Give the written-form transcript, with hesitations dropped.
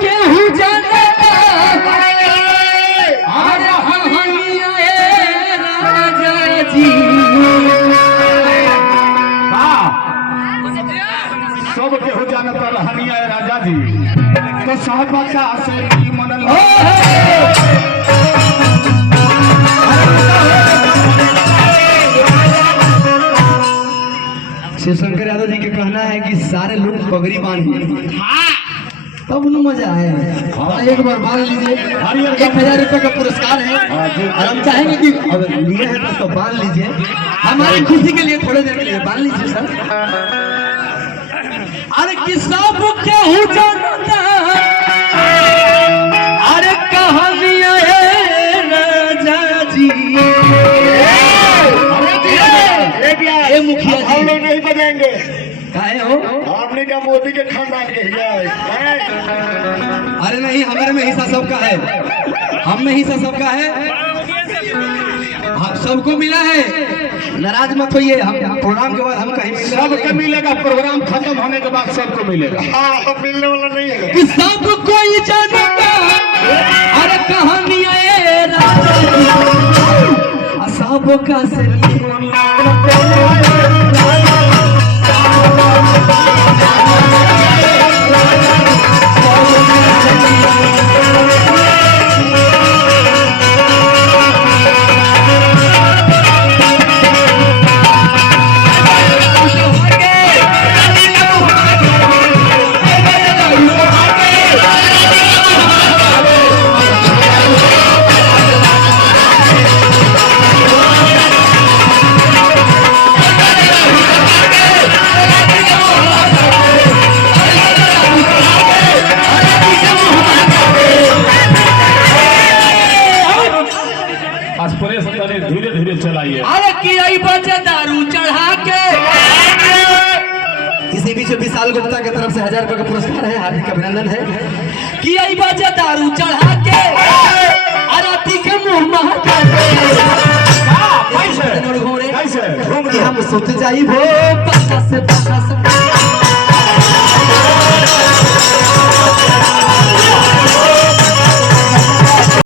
केहू जाने अरे हनिया राजा जी सब केहू जानता हनिया राजा जी तो साहब का से की मनल शिवशंकर यादव जी के कहना है कि सारे लोग पगड़ी बांधे तब न मजा आए। एक बार बांध लीजिए, 1000 रुपए का पुरस्कार है और हम चाहेंगे कि अब लिए हैं तो बांध लीजिए हमारी खुशी के लिए, थोड़े देर के लिए बांध लीजिए सर। अरे कि सब केहू जानता अरे कहानिया राजा जी ये मुखिया जी हम लोग नहीं बजाएंगे। काहे हो? आपने क्या मोदी के खानदान के है? अरे नहीं, हमारे में हिस्सा सबका है, हम में हिस्सा सबका है, हाँ सबको मिला है। नाराज मत होइए, हम प्रोग्राम के बाद हम कहीं सबको मिलेगा, प्रोग्राम खत्म होने के बाद सबको मिलेगा। हाँ मिलने वाला नहीं है कि सब कोई जानता अरे कहानियां सब का से धीरे धीरे चलाइए। अरे की बचे दारू चढ़ा के इसी बीच विशाल गुप्ता की तरफ से 1000 रुपए का पुरस्कार है, हार्दिक अभिनंदन है। कि बचे दारू चढ़ा के अरे के मुंह महका कैसे घूम रही हम सोच जाई भो पता से